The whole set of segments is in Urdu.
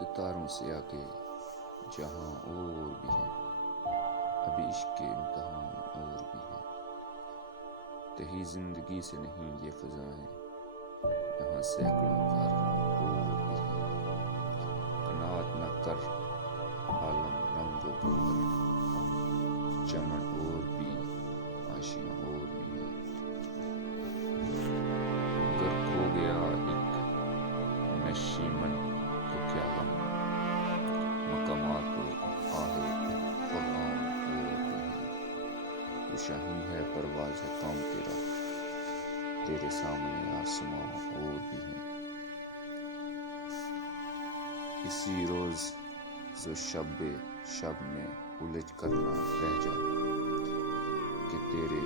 ستاروں سے آگے جہاں اور بھی ہیں، ابھی عشق کے امتحان اور بھی ہیں۔ تہی زندگی سے نہیں یہ فضائیں، یہاں سینکڑوں کارکنوں اور بھی ہیں۔ قناعت نہ کر عالم رنگ و بو کر، چمن اور بھی آشیاں اور بھی ہیں۔ گر کھو گیا ایک نشیمن تو کیا غم، مقامات و آہ خرام اور بھی ہیں۔ تو شاہین ہے پرواز ہے کام تیرا، تیرے سامنے آسماں اور بھی ہیں۔ اسی روز زو شب میں الجھ کر نہ رہ جا، کہ تیرے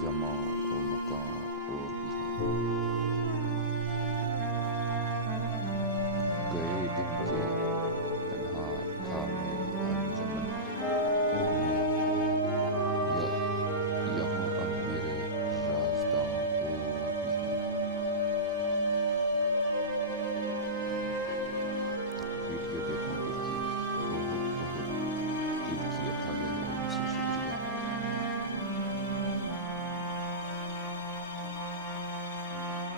زمان و مکان اور بھی ہیں۔